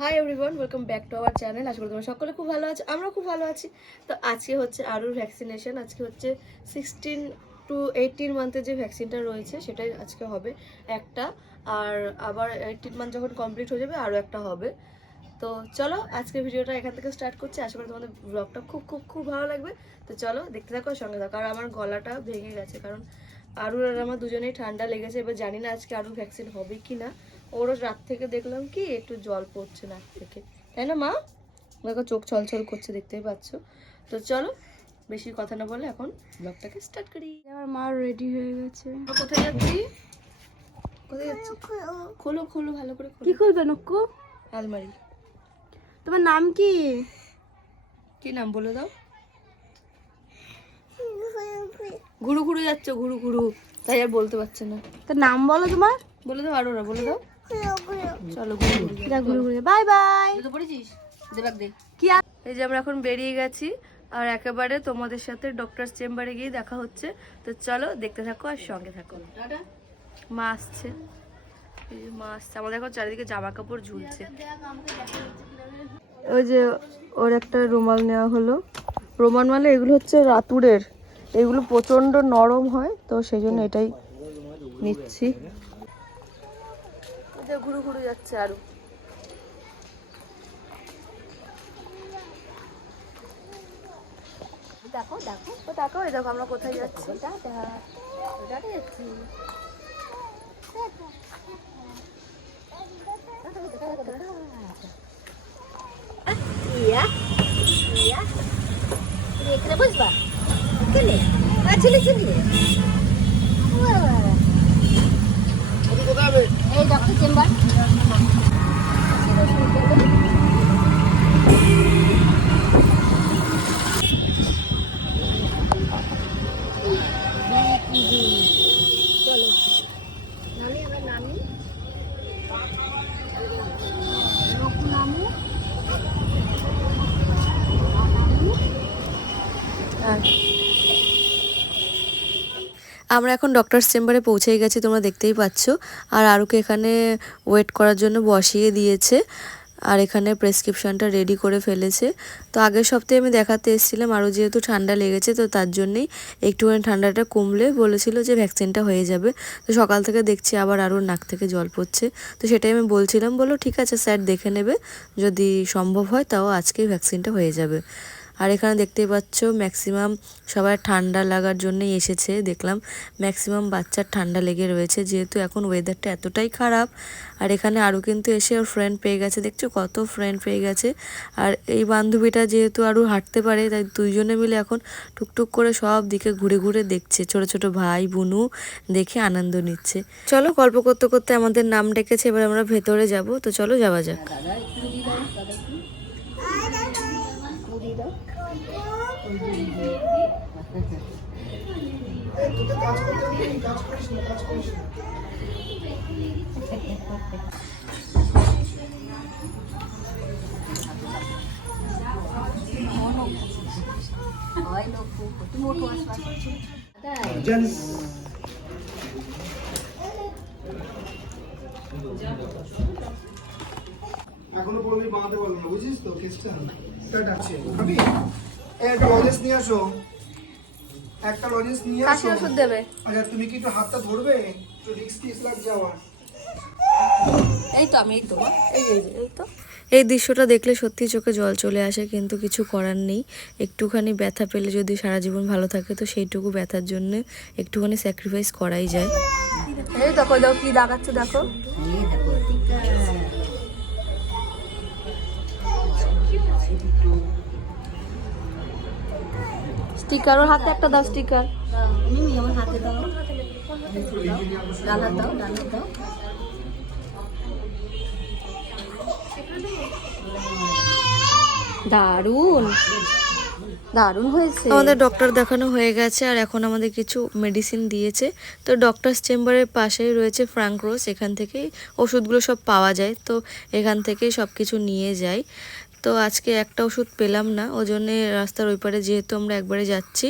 Hi everyone welcome back to our channel আশা করি তোমরা সকলে খুব ভালো আছো আমরা খুব ভালো আছি। তো আজকে হচ্ছে আরুর ভ্যাকসিনেশন আজকে হচ্ছে সিক্সটিন টু এইটিন মান্থের যে ভ্যাকসিনটা রয়েছে, সেটাই আজকে হবে একটা। আর আবার এইটিন মান্থ যখন কমপ্লিট হয়ে যাবে আরও একটা হবে। তো চলো আজকের ভিডিওটা এখান থেকে স্টার্ট করছি। আশা করি তোমাদের ব্লগটা খুব খুব খুব ভালো লাগবে। তো চলো দেখতে থাকো সঙ্গে থাকো। আর আমার গলাটা ভেঙে গেছে, কারণ আরুর আর আমার দুজনেই ঠান্ডা লেগেছে, এবার জানি না আজকে আরও ভ্যাকসিন হবে কি না ওরও রাত থেকে দেখলাম কি একটু জল পড়ছে নাক থেকে। তাই না মা? দেখো চোখ ছলছল করছে দেখতেই পাচ্ছ। তো চলো বেশি কথা না বলে এখন ব্লগটাকে স্টার্ট করি। আমার মা রেডি হয়ে গেছে। কোথায় যাচ্ছি? কোথায় যাচ্ছি? খোলো। খোলো ভালো করে কি খোলো করবে নক্কু? আলমারি। তোমার নাম কি? কি নাম বলে দাও? ঘুরু ঘুরু যাচ্ছ ঘুরু ঘুরু। তাই আর বলতে পারছে না। তোর নাম বলো তোমার। বলে দাও আরও না বলে দাও। চলো। যা ঘুরে। ঘুরে বাই বাই। কি এই যে আমরা এখন বেরিয়ে গেছি আর একেবারে তোমাদের সাথে ডক্টর চেম্বারে গিয়ে দেখা হচ্ছে। তো চলো দেখতে থাকো আর সঙ্গে থাকো। মা আসছে। এই যে মা আসছে। আমাদের এখন চারিদিকে জামা কাপড় ঝুলছে। ওই যে ওর একটা রুমাল নেওয়া হলো। রুমাল মানে এগুলো হচ্ছে রাতুরের। এগুলো প্রচণ্ড নরম হয় তো সেই জন্য এটাই নিচ্ছি। ঘুরু ঘুরু যাচ্ছে আরও। দেখো দেখো। ও দেখো এই দেখো আমরা কোথায় যাচ্ছি। যাচ্ছি। চলে চলে চলে এই ডক্টর চেম্বার আমরা এখন ডক্টর চেম্বারে পৌঁছেই গেছি, তোমরা দেখতেই পাচ্ছ। আর আরুকে এখানে ওয়েট করার জন্য বসিয়ে দিয়েছে। আর এখানে প্রেসক্রিপশনটা রেডি করে ফেলেছে। তো আগের সপ্তাহে আমি দেখাতে এসেছিলাম আরও যেহেতু ঠান্ডা লেগেছে, তো তার জন্যেই একটুখানি ঠান্ডাটা কমলে বলেছিল যে ভ্যাকসিনটা হয়ে যাবে। তো সকাল থেকে দেখছি আবার আরও নাক থেকে জল পড়ছে। তো সেটাই আমি বলছিলাম বলো ঠিক আছে, স্যার দেখে নেবে। যদি সম্ভব হয়, তাও আজকেই ভ্যাকসিনটা হয়ে যাবে। আর এখানে দেখতেই পাচ্ছ ম্যাক্সিমাম সবাই ঠান্ডা লাগার জন্যই এসেছে, দেখলাম। ম্যাক্সিমাম বাচ্চার ঠান্ডা লেগে রয়েছে, যেহেতু এখন ওয়েদারটা এতটাই খারাপ। আর এখানে আরও কিন্তু এসে ওর ফ্রেন্ড পেয়ে গেছে, দেখছ কত ফ্রেন্ড পেয়ে গেছে। আর এই বান্ধবীটা যেহেতু আরও হাঁটতে পারে, তাই দুইজনে মিলে এখন টুকটুক করে সব দিকে ঘুরে ঘুরে দেখছে, ছোট ছোট ভাই, বোনু, দেখে আনন্দ নিচ্ছে। চলো গল্প করতে করতে আমাদের নাম ডেকেছে, এবার আমরা ভেতরে যাব, তো চলো যাওয়া যাক। এখনও পুরোপুরি বানাতে পারল না বুঝিস তো কেসটা। এটা আছে খাবি একটা লজেস নিয়ে আসো। একটা লজেস নিয়ে আসো। কাশির ওষুধ দেবে। আচ্ছা তুমি কি একটু হাতটা ধরবে? একটু রিক্স টিক্স লাগছে আমার। এই তো আমি এই তো এই এই তো। এই দৃশ্যটা দেখলে সত্যি চোখে জল চলে আসে কিন্তু কিছু করার নেই। একটুখানি ব্যথা পেলে যদি সারা জীবন ভালো থাকে তো সেইটুকু ব্যথার জন্য একটুখানি স্যাক্রিফাইস করাই যায়। এই দেখো দেখো কি দেখাচ্ছে দেখো। স্টিকার ওর হাতে একটা দাও স্টিকার মিমি আমার হাতে দাও। ডান হাত দাও ডান হাত দাও। দারুণ। দারুণ হয়েছে। আমাদের ডক্টর দেখানো হয়ে গেছে আর এখন আমাদের কিছু মেডিসিন দিয়েছে। তো ডক্টরস চেম্বারের পাশেই রয়েছে ফ্রাঙ্ক রোজ এখান থেকেই ওষুধগুলো সব পাওয়া যায়। তো এখান থেকেই সব কিছু নিয়ে যাই তো আজকে একটা ওষুধ পেলাম না ও জন্যে রাস্তার ওই পারে যেহেতু আমরা একবারে যাচ্ছি,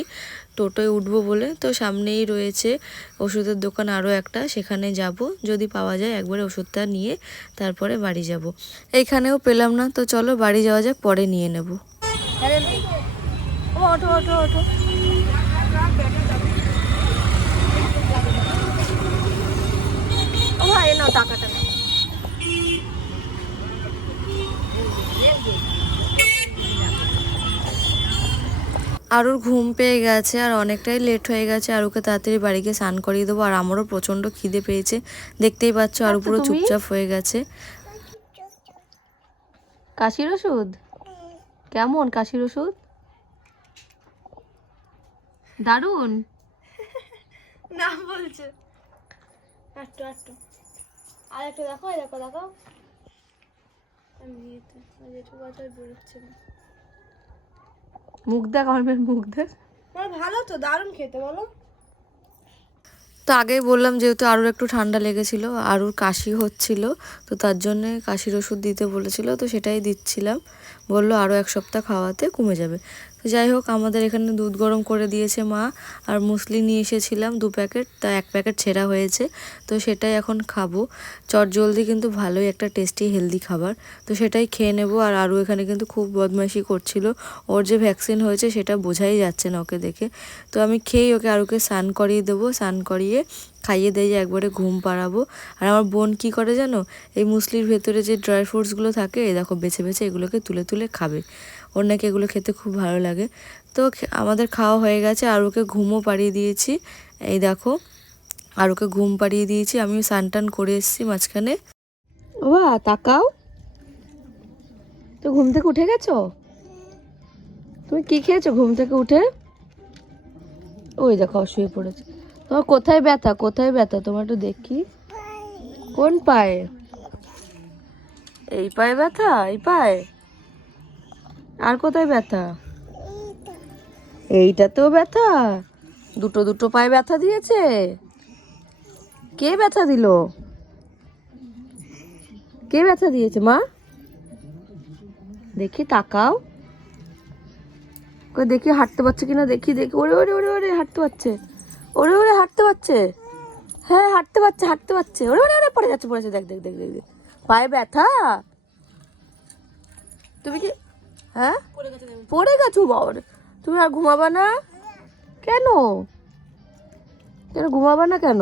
টোটোয় উঠবো বলে, তো সামনেই রয়েছে ওষুধের দোকান আরও একটা, সেখানে যাব, যদি পাওয়া যায় একবারে ওষুধটা নিয়ে তারপরে বাড়ি যাব। এইখানেও পেলাম না, তো চলো বাড়ি যাওয়া যাক, পরে নিয়ে নেব। ভাই টাকাটা নাও। আরুর ঘুম পেয়ে গেছে আর অনেকটাই লেট হয়ে গেছে। আর ওকে তাড়াতাড়ি বাড়িকে স্নান করিয়ে দেবো আর আমারও প্রচণ্ড খিদে পেয়েছে। দেখতেই পাচ্ছ আরু পুরো চুপচাপ হয়ে গেছে। কাশির ওষুধ? কেমন কাশির ওষুধ? দারুণ না বলছে। একটু একটু। আর একটু দেখো দেখো দেখো আমি বেরোচ্ছে না। মুখ দেখ আমার মুখ দেখ ভালো তো দারুণ খেতে বলো। তো আগেই বললাম যেহেতু আরও একটু ঠান্ডা লেগেছিল আরুর কাশি হচ্ছিল তো তার জন্যে কাশির ওষুধ দিতে বলেছিল তো সেটাই দিচ্ছিলাম। বলল আরও এক সপ্তাহ খাওয়াতে কমে যাবে। তো যাই হোক, আমাদের এখানে দুধ গরম করে দিয়েছে মা, আর মুসলি নিয়ে এসেছিলাম দু প্যাকেট, তা এক প্যাকেট ছেঁড়া হয়েছে, তো সেটাই এখন খাব। চট জলদি কিন্তু ভালোই একটা টেস্টি, হেলদি খাবার। তো সেটাই খেয়ে নেব, আর আরও এখানে কিন্তু খুব বদমাইশি করছিল। ওর যে ভ্যাকসিন হয়েছে সেটা বোঝাই যাচ্ছে না ওকে দেখে। তো আমি খেয়েই ওকে আরুকে স্নান করিয়ে দেবো, স্নান করিয়ে খাইয়ে দিয়ে একবারে ঘুম পাড়াবো। আর আমার বোন কি করে জানো? এই মুসলির ভেতরে যে ড্রাই ফ্রুটসগুলো থাকে দেখো বেছে বেছে এগুলোকে তুলে তুলে খাবে। ওর নাকি এগুলো খেতে খুব ভালো লাগে। তো আমাদের খাওয়া হয়ে গেছে, আর ওকে ঘুমও পাড়িয়ে দিয়েছি। এই দেখো, আর ওকে ঘুম পাড়িয়ে দিয়েছি। আমি টান করে এসেছি মাঝখানে। ওয়া তাকাও। তো ঘুম থেকে উঠে গেছো? তুমি কি খেয়েছো ঘুম থেকে উঠে? ওই দেখো, শুয়ে পড়েছে। তোমার কোথায় ব্যথা? কোথায় ব্যথা? তোমার একটু দেখি। কোন পায়ে? এই পায়ে ব্যথা? এই পায়ে? আর কোথায় ব্যথা? এইটাতেও ব্যথা? দুটো দুটো পায়ে ব্যথা দিয়েছে। কে ব্যথা দিলো? কে ব্যথা দিয়েছে, মা? দেখি, তাকাও। দেখি, হাঁটতে পারছে কিনা? দেখি দেখি। ওরে ওরে ওরে ওরে, হাঁটতে পারছে। ওরে ওরে, হাঁটতে পারছে? হ্যাঁ হাঁটতে পারছে হাঁটতে পারছে। ওরে ওরে ওরে, পড়ে যাচ্ছে পড়ে যাচ্ছে। দেখ দেখ দেখ দেখ দেখ। পায়ে ব্যথা? তুমি কি হ্যাঁ? পড়ে গেছো, বাবার। তুমি আর ঘুমাবা না? কেন? কেন, ঘুমাবা না কেন?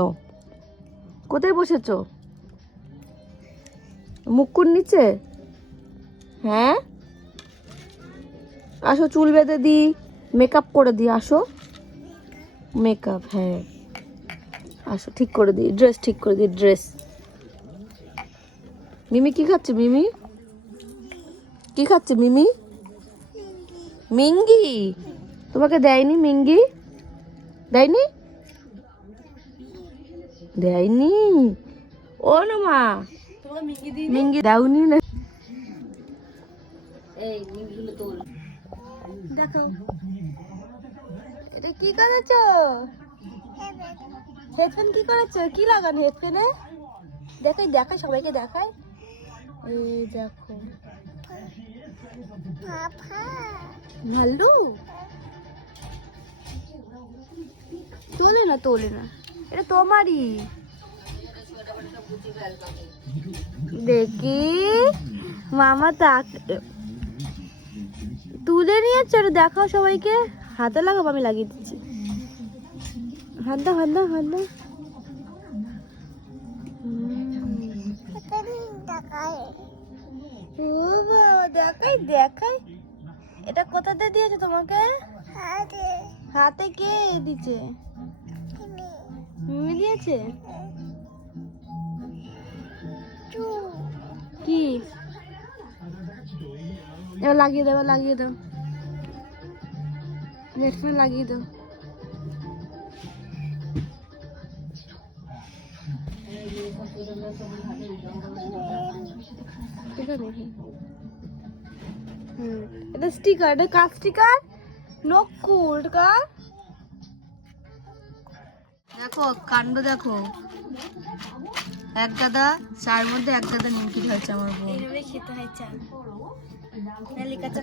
কোথায় বসেছো? মুকুর নিচে? হ্যাঁ? আসো, চুল বেঁধে দিই মেকআপ করে দিই, আসো। মেকআপ হ্যাঁ। আসো ঠিক করে দিই ড্রেস ঠিক করে দিই ড্রেস মিমি কি খাচ্ছে মিমি? কি খাচ্ছে মিমি? মিঙ্গি। তোমাকে দেয়নি মিঙ্গি? দেয়নি? দেয়নি। ও না মা। মিঙ্গি দাওনি না। এই মিকিগুলো তোল। দেখো এটা কি করেছ? হেডফোন কি করেছ? কি লাগানো হেডফোনে দেখাই দেখাই সবাইকে দেখাই। এই দেখো। ভাল্লু? তোলে না তোলে না। এটা তোমারই। দেখি। মামা তাক তুলে নিয়েছো দেখাও সবাইকে। হাতে লাগাবো, আমি লাগিয়ে দিচ্ছি। হাত দাও হাত দাও হাত দাও। দেখাই দেখাই এটা কোথাতে দিয়েছে তোমাকে? হাতে কে দিছে মিমি দিয়েছে? কি? এবার লাগিয়ে এবার লাগিয়ে দাও। হেডফোন লাগিয়ে দাও। হুম এটা স্টিকার এটা কার স্টিকার নকুল কার দেখো কাণ্ড দেখো। এক দাদা চার মধ্যে এক গাদা নিমকি হয়েছে আমার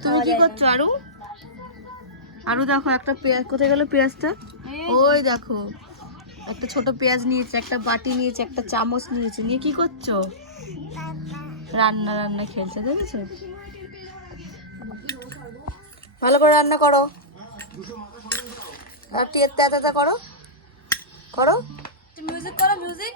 তুমি কি করছ আরু? আরও দেখো একটা পেঁয়াজ কোথায় গেল পেঁয়াজটা? ওই দেখো একটা ছোট পেঁয়াজ নিয়েছে একটা বাটি নিয়েছে একটা চামচ নিয়েছে। নিয়ে কি করছ? রান্না রান্না খেলছে দেখেছ? ভালো করে রান্না করো। আর টিয়ের তেতা করো। করো। মিউজিক করো মিউজিক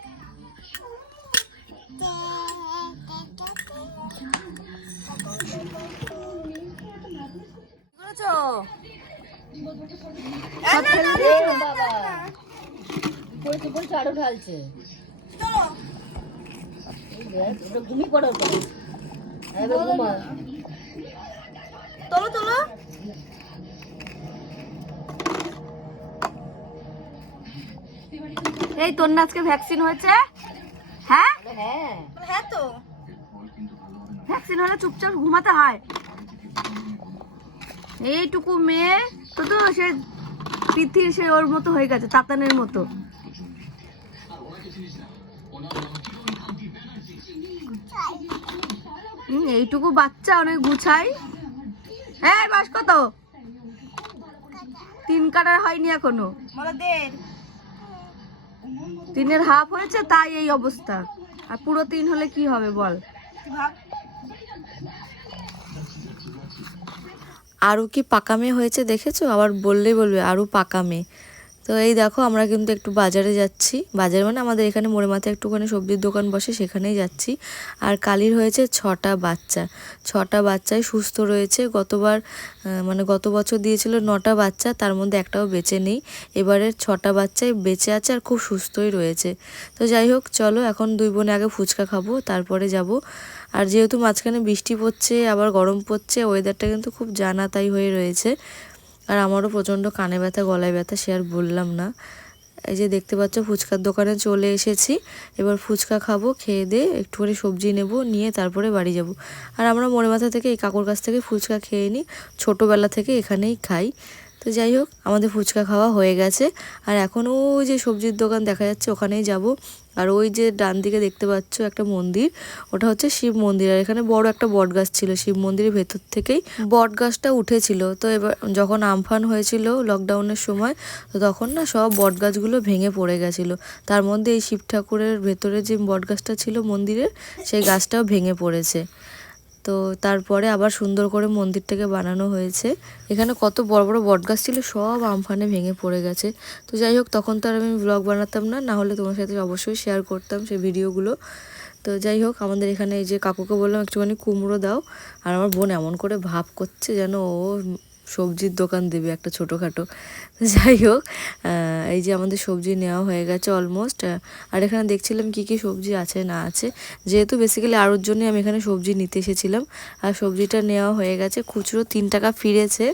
এই তোর না আজকে ভ্যাকসিন হয়েছে? হ্যাঁ? ভ্যাকসিন হলে চুপচাপ ঘুমাতে হয়। এইটুকু মেয়ে তো তো সে পৃথিবী সে ওর মতো হয়ে গেছে তাতানের মতো। এইটুকু বাচ্চা অনেক গুছাই। হ্যাঁ বাস কত? তিন কাটার হয়নি এখনও। তিনের হাফ হয়েছে তাই এই অবস্থা। আর পুরো তিন হলে কি হবে বল তুই ভাব আরও কি পাকামে হয়েছে দেখেছ? আবার বললেই বলবে আরও পাকামে। তো এই দেখো আমরা কিন্তু একটু বাজারে যাচ্ছি। বাজার মানে আমাদের এখানে মোড়ে মাথায় একটুখানি সবজির দোকান বসে সেখানেই যাচ্ছি। আর কালির হয়েছে ছটা বাচ্চা। ছটা বাচ্চাই সুস্থ রয়েছে। গতবার মানে গত বছর দিয়েছিল নটা বাচ্চা, তার মধ্যে একটাও বেঁচে নেই। এবারের ছটা বাচ্চাই বেঁচে আছে আর খুব সুস্থই রয়েছে। তো যাই হোক, চলো এখন দুই বোনে আগে ফুচকা খাব, তারপরে যাব। আর যেহেতু মাঝখানে বৃষ্টি পড়ছে, আবার গরম পড়ছে ওয়েদারটা কিন্তু খুব জানাতাই হয়ে রয়েছে। আর আমারও প্রচণ্ড কানে ব্যথা, গলায় ব্যথা, সে আর বললাম না। এই যে দেখতে পাচ্ছ, ফুচকার দোকানে চলে এসেছি। এবার ফুচকা খাব, খেয়ে দিয়ে একটুখানি সবজি নেব, নিয়ে তারপরে বাড়ি যাব। আর আমরা মনে মাথা থেকে এই কাকুর কাছ থেকে ফুচকা খেয়ে নিই। ছোটোবেলা থেকে এখানেই খাই। তো যাই হোক, আমাদের ফুচকা খাওয়া হয়ে গেছে। আর এখন ওই যে সবজির দোকান দেখা যাচ্ছে, ওখানেই যাব। আর ওই যে ডান দিকে দেখতে পাচ্ছ একটা মন্দির, ওটা হচ্ছে শিব মন্দির। আর এখানে বড় একটা বট গাছ ছিল, শিব মন্দিরের ভেতর থেকেই বট গাছটা উঠেছিল। তো এবার যখন আমফান হয়েছিল লকডাউনের সময়, তো তখন না সব বট গাছগুলো ভেঙে পড়ে গেছিল। তার মধ্যে এই শিব ঠাকুরের ভেতরে যে বট গাছটা ছিল মন্দিরের, সেই গাছটাও ভেঙে পড়েছে। তো তারপরে আবার সুন্দর করে মন্দিরটাকে বানানো হয়েছে। এখানে কত বড় বড় বটগাছ ছিল, সব আমফানে ভেঙে পড়ে গেছে। তো যাই হোক, তখন তো আর আমি ব্লগ বানাতাম না না হলে তোমার সাথে অবশ্যই শেয়ার করতাম সেই ভিডিওগুলো তো যাই হোক, আমাদের এখানে এই যে কাকুকে বললাম, একটুখানি কুমড়ো দাও। আর আমার বোন এমন করে ভাব করছে যেন ও সবজির দোকান দেবে একটা ছোটোখাটো। যাই হোক এই যে আমাদের সবজি নেওয়া হয়ে গেছে অলমোস্ট আর এখানে দেখছিলাম কি কি সবজি আছে, না আছে। যেহেতু বেসিক্যালি আরোর জন্যই আমি এখানে সবজি নিতে এসেছিলাম, আর সবজিটা নেওয়া হয়ে গেছে। খুচরো তিন টাকা ফিরেছে,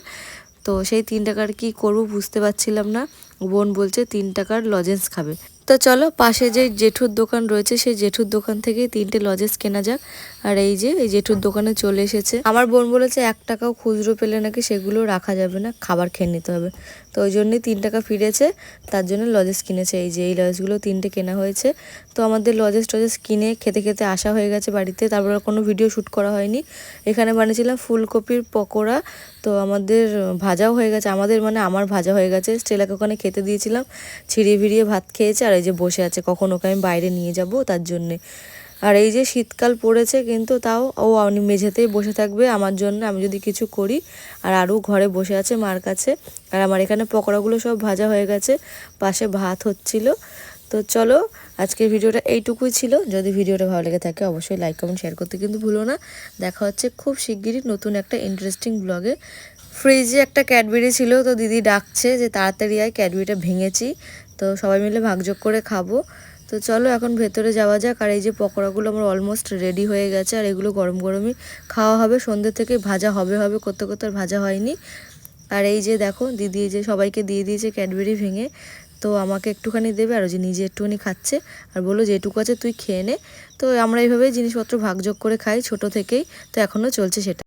তো সেই তিন টাকার কি করব বুঝতে পারছিলাম না। বোন বলছে, তিন টাকার লজেন্স খাবে। তো চলো, পাশে যে জেঠুর দোকান রয়েছে, সেই জেঠুর দোকান থেকে তিনটে লজেন্স কেনা যাক। আর এই যে, এই জেঠুর দোকানে চলে এসেছে। আমার বোন বলেছে, এক টাকাও খুচরো পেলে নাকি সেগুলো রাখা যাবে না, খাবার খেয়ে নিতে হবে। তো ওই জন্যই তিন টাকা ফিরেছে, তার জন্য লজেস কিনেছে। এই যে, এই লজেসগুলো তিনটে কেনা হয়েছে। তো আমাদের লজেস টজেস কিনে খেতে খেতে আসা হয়ে গেছে বাড়িতে। তারপর কোনো ভিডিও শ্যুট করা হয়নি। এখানে বানিয়েছিলাম ফুলকপির পকোড়া। তো আমাদের ভাজাও হয়ে গেছে। আমাদের মানে আমার ভাজা হয়ে গেছে। স্টেলাকে ওখানে খেতে দিয়েছিলাম, ছিঁড়িয়ে ভিড়িয়ে ভাত খেয়েছে, আর এই যে বসে আছে, কখন ওকে আমি বাইরে নিয়ে যাব তার জন্যে। আর এই যে শীতকাল পড়েছে কিন্তু তাও, ও আমি মেঝেতেই বসে থাকবে আমার জন্য, আমি যদি কিছু করি। আর আরও ঘরে বসে আছে মার কাছে, আর আমার এখানে পকোড়াগুলো সব ভাজা হয়ে গেছে, পাশে ভাত হচ্ছিল। তো চলো, আজকের ভিডিওটা এইটুকুই ছিল। যদি ভিডিওটা ভালো লেগে থাকে অবশ্যই লাইক, কমেন্ট, শেয়ার করতে কিন্তু ভুলো না। দেখা হচ্ছে খুব শিগগিরই নতুন একটা ইন্টারেস্টিং ব্লগে। ফ্রিজে একটা ক্যাডবেরি ছিল, তো দিদি ডাকছে যে তাড়াতাড়ি আয়, ক্যাডবেরিটা ভেঙেছি। তো সবাই মিলে ভাগযোগ করে খাব। তো চলো এখন ভেতরে যাওয়া যাক। আর এই যে পকোড়াগুলো আমার অলমোস্ট রেডি হয়ে গেছে, আর এগুলো গরম গরমই খাওয়া হবে। সন্ধ্যে থেকে ভাজা হবে হবে করতে করতে আর ভাজা হয়নি। আর এই যে দেখো, দিদি যে সবাইকে দিয়ে দিয়েছে ক্যাডবেরি ভেঙে। তো আমাকে একটুখানি দেবে, আর যে নিজে একটুখানি খাচ্ছে। আর বলল যেটুকু আছে তুই খেয়ে নে। তো আমরা এইভাবেই জিনিসপত্র ভাগযোগ করে খাই ছোট থেকেই। তো এখনও চলছে সেটা।